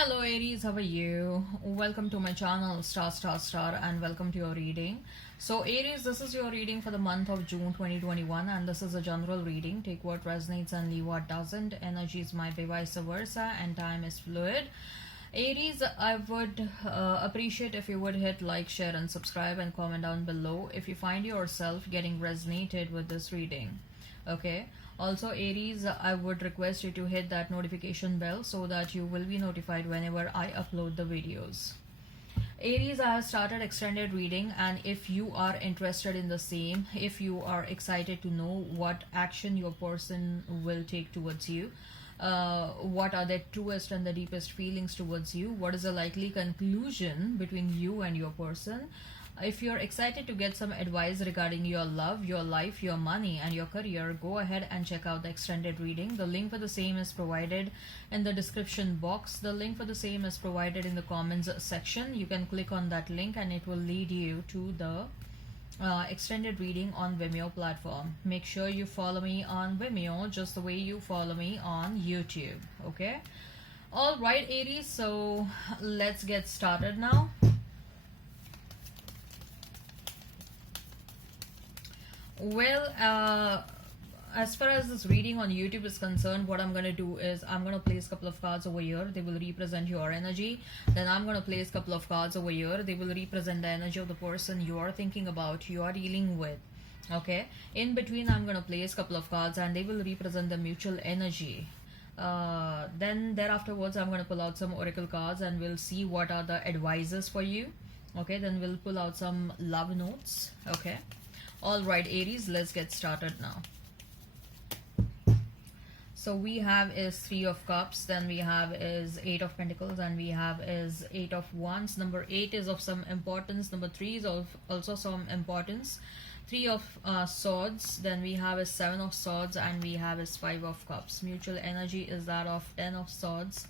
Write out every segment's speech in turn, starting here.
Hello Aries, how are you? Welcome to my channel Star, and welcome to your reading. So Aries, this is your reading for the month of June 2021 and this is a general reading. Take what resonates and leave what doesn't. Energies might be vice versa and time is fluid. Aries, I would appreciate if you would hit like, share and subscribe and comment down below if you find yourself getting resonated with this reading. Okay. Also Aries, I would request you to hit that notification bell so that you will be notified whenever I upload the videos. Aries, I have started extended reading, and if you are interested in the same, if you are excited to know what action your person will take towards you, what are their truest and the deepest feelings towards you, what is the likely conclusion between you and your person, if you're excited to get some advice regarding your love, your life, your money and your career, go ahead and check out the extended reading. The link for the same is provided in the description box. The link for the same is provided in the comments section. You can click on that link and it will lead you to the extended reading on Vimeo platform. Make sure you follow me on Vimeo just the way you follow me on YouTube. Okay. All right, Aries. So let's get started now. Well, as far as this reading on YouTube is concerned, what I'm going to do is I'm going to place a couple of cards over here. They will represent your energy. Then I'm going to place a couple of cards over here. They will represent the energy of the person you are thinking about, you are dealing with. Okay. In between, I'm going to place a couple of cards and they will represent the mutual energy. Then thereafterwards, I'm going to pull out some oracle cards and we'll see what are the advices for you. Okay. Then we'll pull out some love notes. Okay. All right, Aries, let's get started now. So we have is 3 of cups, then we have is 8 of pentacles, and we have is 8 of wands. Number 8 is of some importance. Number 3 is of also some importance. 3 of swords, then we have is 7 of swords, and we have is 5 of cups. Mutual energy is that of 10 of swords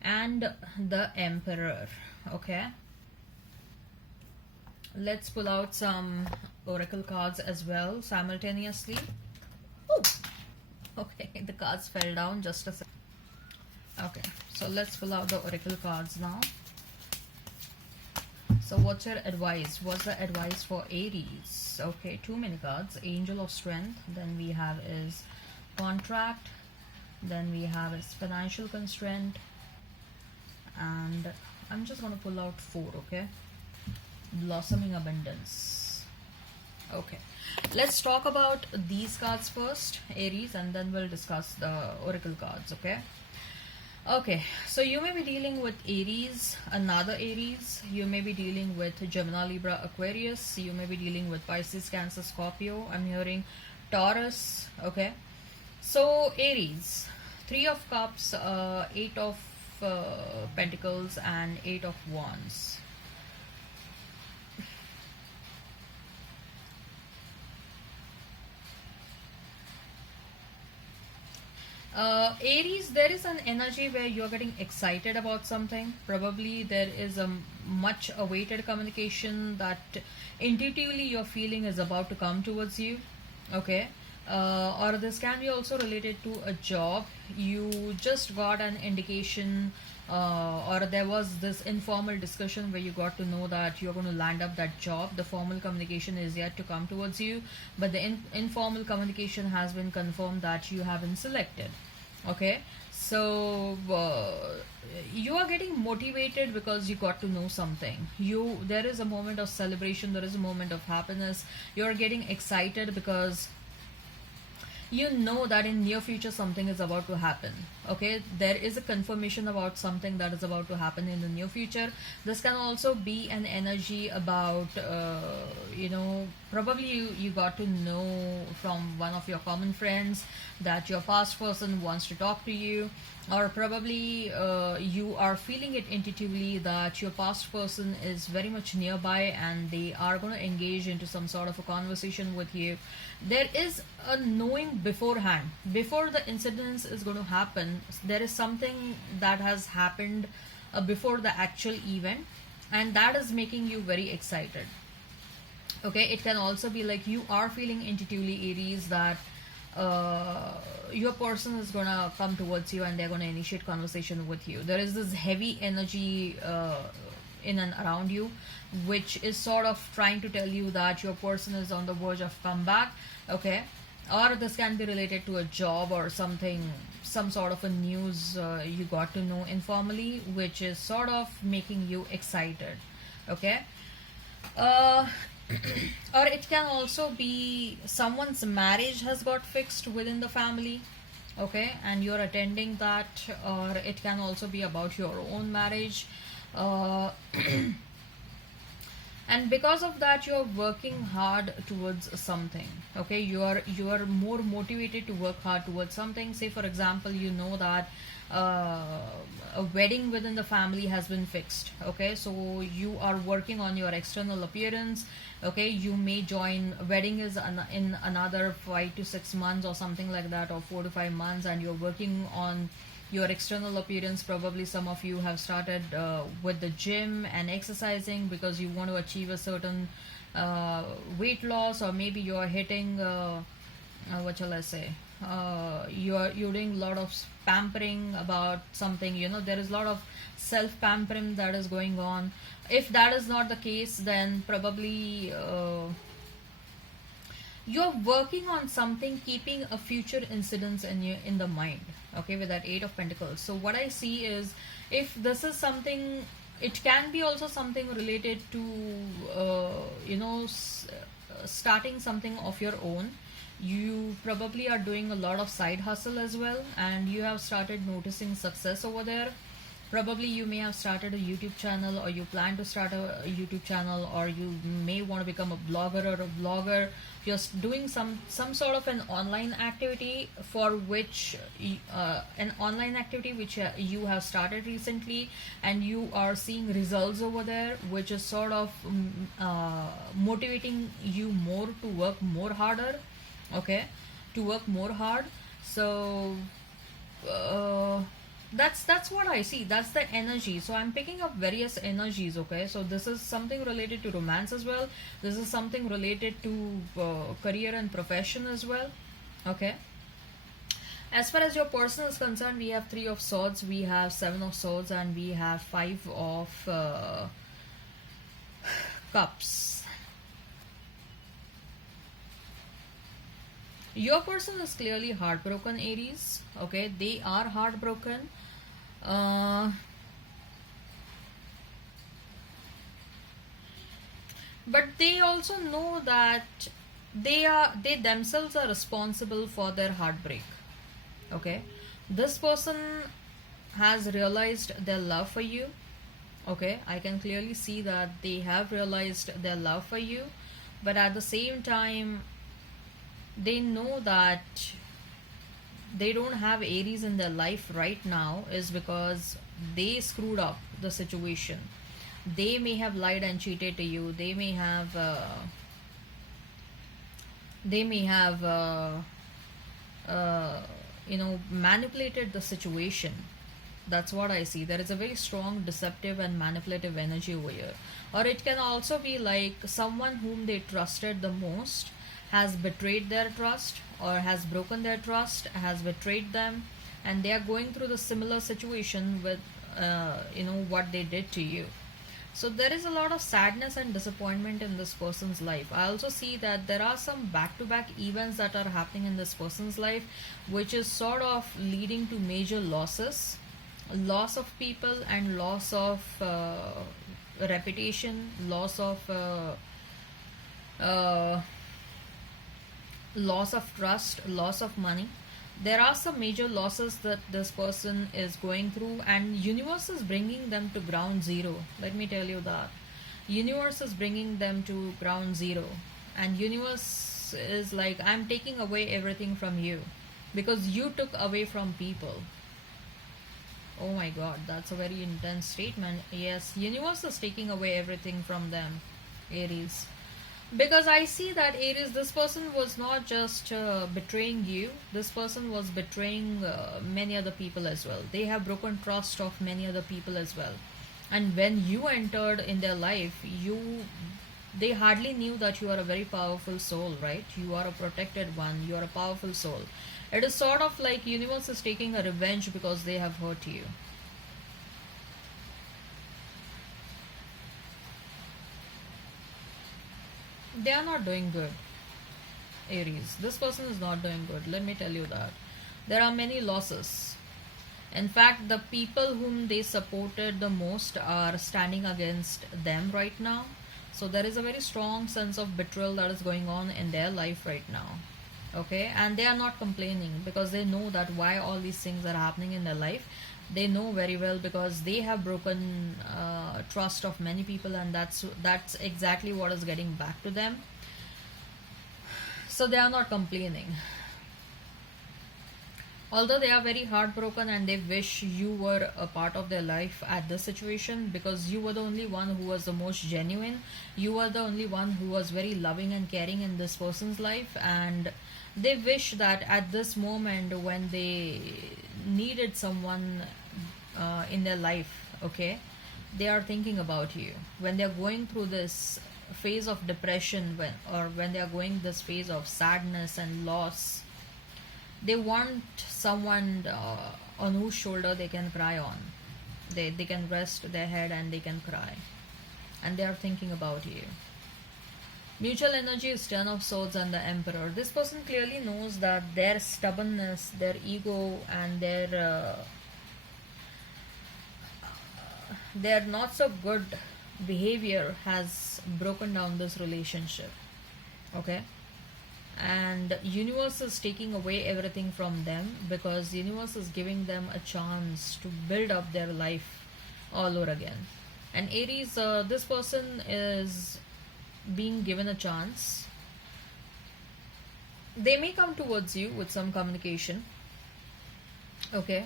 and the emperor. Okay. Let's pull out some oracle cards as well simultaneously. Ooh. Okay, the cards fell down just a second. Okay, so let's pull out the oracle cards now. So what's your advice? What's the advice for Aries? Okay, too many cards. Angel of strength, then we have is contract, then we have is financial constraint, and I'm just going to pull out 4. Okay, blossoming abundance. Okay, let's talk about these cards first, Aries, and then we'll discuss the oracle cards. Okay, so you may be dealing with Aries, another Aries. You may be dealing with Gemini, Libra, Aquarius. You may be dealing with Pisces, Cancer, Scorpio. I'm hearing Taurus. Okay, so Aries, 3 of cups, 8 of pentacles and 8 of wands. Aries, there is an energy where you're getting excited about something. Probably there is a much awaited communication that intuitively you're feeling is about to come towards you. Okay. Or this can be also related to a job. You just got an indication or there was this informal discussion where you got to know that you're going to land up that job. The formal communication is yet to come towards you, but the informal communication has been confirmed that you have been selected. Okay, so you are getting motivated because you got to know something. There is a moment of celebration, there is a moment of happiness. You're getting excited because you know that in near future something is about to happen. Okay, there is a confirmation about something that is about to happen in the near future. This can also be an energy about probably you got to know from one of your common friends that your past person wants to talk to you, or probably you are feeling it intuitively that your past person is very much nearby and they are going to engage into some sort of a conversation with you. There is a knowing beforehand, before the incident is going to happen. There is something that has happened before the actual event, and that is making you very excited. Okay, it can also be like you are feeling intuitively, Aries, that uh, your person is gonna come towards you and they're gonna initiate conversation with you. There is this heavy energy in and around you, which is sort of trying to tell you that your person is on the verge of comeback. Okay, or this can be related to a job or something, some sort of a news you got to know informally, which is sort of making you excited. Okay, uh, or it can also be someone's marriage has got fixed within the family. Okay, and you're attending that, or it can also be about your own marriage. uh, and because of that you're working hard towards something. Okay, you are more motivated to work hard towards something. Say for example, you know that uh, a wedding within the family has been fixed. Okay, so you are working on your external appearance. Okay, you may join, wedding is in another 5 to 6 months or something like that, or 4 to 5 months, and you're working on your external appearance. Probably some of you have started with the gym and exercising because you want to achieve a certain weight loss, or maybe you're hitting what shall I say, you're doing a lot of pampering about something. There is a lot of self pampering that is going on. If that is not the case, then probably you're working on something, keeping a future incidents in the mind. Okay, with that 8 of Pentacles. So what I see is, if this is something, it can be also something related to starting something of your own. You probably are doing a lot of side hustle as well, and you have started noticing success over there. Probably you may have started a YouTube channel, or you plan to start a YouTube channel, or you may want to become a blogger or a vlogger. You're doing some sort of an online activity for which an online activity which you have started recently, and you are seeing results over there, which is sort of motivating you more to work more harder. Okay, to work more hard. So uh, that's what I see. That's the energy. So I'm picking up various energies. Okay, so this is something related to romance as well. This is something related to career and profession as well. Okay, as far as your person is concerned, we have 3 of Swords, we have 7 of Swords, and we have 5 of Cups. Your person is clearly heartbroken, Aries. Okay, they are heartbroken. Uh, but they also know that they themselves are responsible for their heartbreak. Okay, this person has realized their love for you. Okay, I can clearly see that they have realized their love for you, but at the same time they know that they don't have Aries in their life right now, is because they screwed up the situation. They may have lied and cheated to you. They may have uh, manipulated the situation. That's what I see. There is a very strong deceptive and manipulative energy over here. Or it can also be like someone whom they trusted the most has betrayed their trust, or has broken their trust, has betrayed them, and they are going through the similar situation with what they did to you. So there is a lot of sadness and disappointment in this person's life. I also see that there are some back-to-back events that are happening in this person's life, which is sort of leading to major losses, loss of people, and loss of reputation, uh, loss of trust, loss of money. There are some major losses that this person is going through, and universe is bringing them to ground zero. Let me tell you that universe is bringing them to ground zero, and universe is like, I'm taking away everything from you because you took away from people. Oh my god, that's a very intense statement. Yes, universe is taking away everything from them, Aries. Because I see that, Aries, this person was not just betraying you, this person was betraying many other people as well. They have broken trust of many other people as well. And when you entered in their life, you They hardly knew that you are a very powerful soul, right? You are a protected one, you are a powerful soul. It is sort of like universe is taking a revenge because they have hurt you. They are not doing good, Aries. This person is not doing good. Let me tell you that. There are many losses. In fact, the people whom they supported the most are standing against them right now. So there is a very strong sense of betrayal that is going on in their life right now. Okay, and they are not complaining because they know that why all these things are happening in their life. They know very well because they have broken trust of many people, and that's exactly what is getting back to them. So they are not complaining, although they are very heartbroken and they wish you were a part of their life at this situation, because you were the only one who was the most genuine. You were the only one who was very loving and caring in this person's life, and they wish that at this moment when they needed someone in their life, okay, they are thinking about you when they are going through this phase of depression, when they are going this phase of sadness and loss. They want someone on whose shoulder they can cry on. They can rest their head and they can cry, and they are thinking about you. Mutual energy is Ten of Swords and the Emperor. This person clearly knows that their stubbornness, their ego, and their not so good behavior has broken down this relationship. Okay, and universe is taking away everything from them because universe is giving them a chance to build up their life all over again. And Aries, this person is being given a chance. They may come towards you with some communication, okay,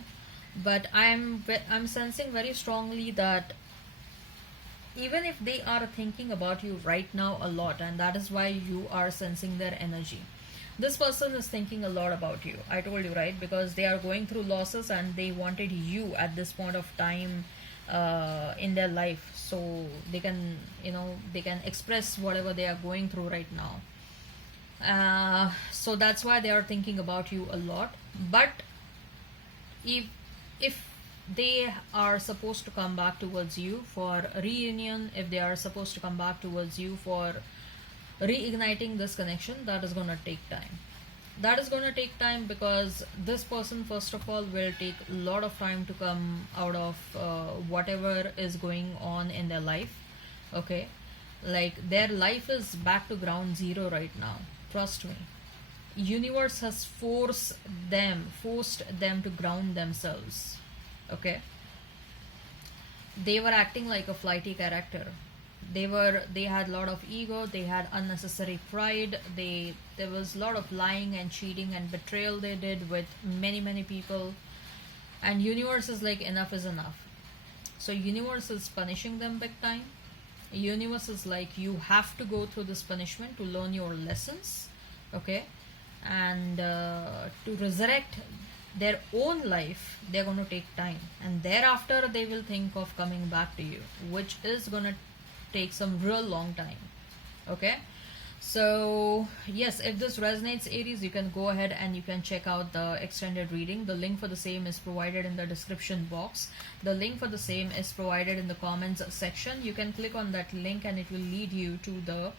but I'm sensing very strongly that even if they are thinking about you right now a lot, and that is why you are sensing their energy, this person is thinking a lot about you. I told you, right? Because they are going through losses and they wanted you at this point of time in their life, so they can, they can express whatever they are going through right now. So that's why they are thinking about you a lot. But if they are supposed to come back towards you for a reunion, if they are supposed to come back towards you for reigniting this connection, that is going to take time. That is going to take time because this person, first of all, will take a lot of time to come out of whatever is going on in their life. Okay, like their life is back to ground zero right now. Trust me. Universe has forced them to ground themselves. Okay, they were acting like a flighty character. They had a lot of ego, they had unnecessary pride, there was a lot of lying and cheating and betrayal they did with many people. And universe is like, enough is enough. So universe is punishing them big time. Universe is like, you have to go through this punishment to learn your lessons. Okay, and to resurrect their own life, they're going to take time, and thereafter they will think of coming back to you, which is going to take some real long time. Okay, so yes, if this resonates, Aries, you can go ahead and you can check out the extended reading. The link for the same is provided in the description box. The link for the same is provided in the comments section. You can click on that link and it will lead you to the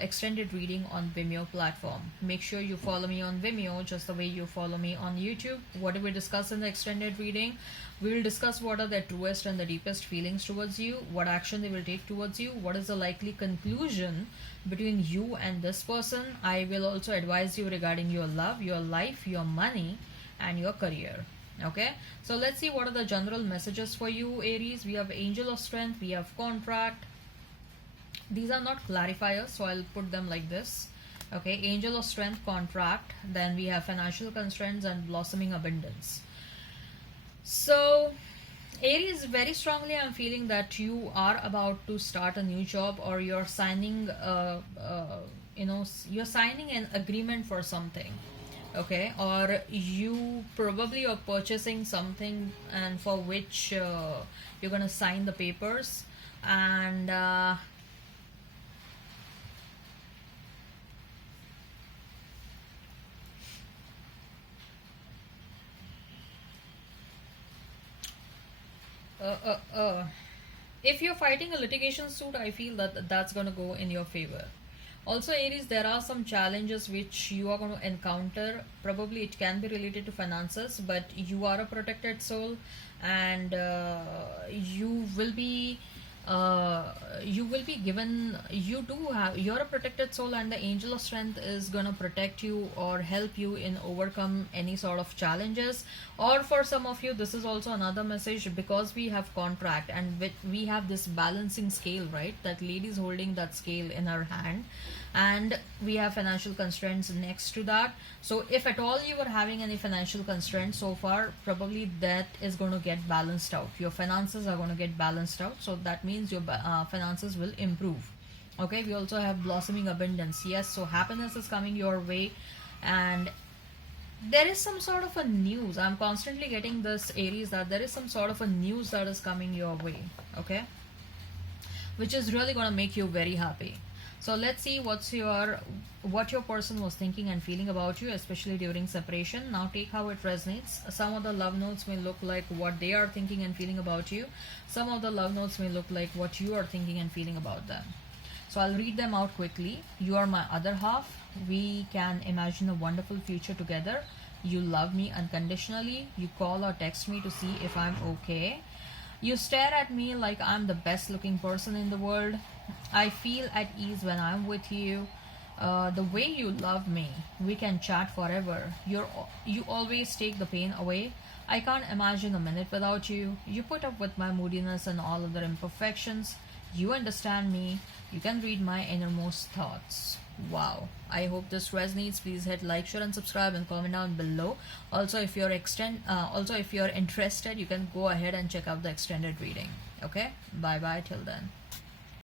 extended reading on Vimeo platform. Make sure you follow me on Vimeo just the way you follow me on YouTube. What do we discuss in the extended reading? We will discuss what are their truest and the deepest feelings towards you, what action they will take towards you, what is the likely conclusion between you and this person. I will also advise you regarding your love, your life, your money, and your career. Okay, so let's see what are the general messages for you, Aries. We have Angel of Strength, we have Contract. These are not clarifiers, so I'll put them like this. Okay, Angel of Strength, Contract. Then we have Financial Constraints and Blossoming Abundance. So Aries, very strongly I'm feeling that you are about to start a new job, or you're signing you're signing an agreement for something. Okay, or you probably are purchasing something and for which you're gonna sign the papers. And uh, uh, uh. If you're fighting a litigation suit, I feel that that's going to go in your favor. Also, Aries, there are some challenges which you are going to encounter. Probably it can be related to finances, but you are a protected soul, and uh, you will be given. You do have. You're a protected soul, and the angel of strength is gonna protect you or help you in overcome any sort of challenges. Or for some of you, this is also another message, because we have contract and we have this balancing scale, right? That lady is holding that scale in her hand, and we have financial constraints next to that. So if at all you were having any financial constraints so far, probably that is going to get balanced out. Your finances are going to get balanced out, so that means your finances will improve. Okay, we also have blossoming abundance. Yes, so happiness is coming your way, and there is some sort of a news. I'm constantly getting this, Aries, that there is some sort of a news that is coming your way. Okay, which is really going to make you very happy. So let's see what your person was thinking and feeling about you, especially during separation. Now take how it resonates. Some of the love notes may look like what they are thinking and feeling about you. Some of the love notes may look like what you are thinking and feeling about them. So I'll read them out quickly. You are my other half. We can imagine a wonderful future together. You love me unconditionally. You call or text me to see if I'm okay. You stare at me like I'm the best looking person in the world. I feel at ease when I'm with you. The way you love me, we can chat forever. You always take the pain away. I can't imagine a minute without you. You put up with my moodiness and all other imperfections. You understand me. You can read my innermost thoughts. Wow. I hope this resonates. Please hit like, share, and subscribe, and comment down below. Also, if you're interested, you can go ahead and check out the extended reading. Okay? Bye bye till then.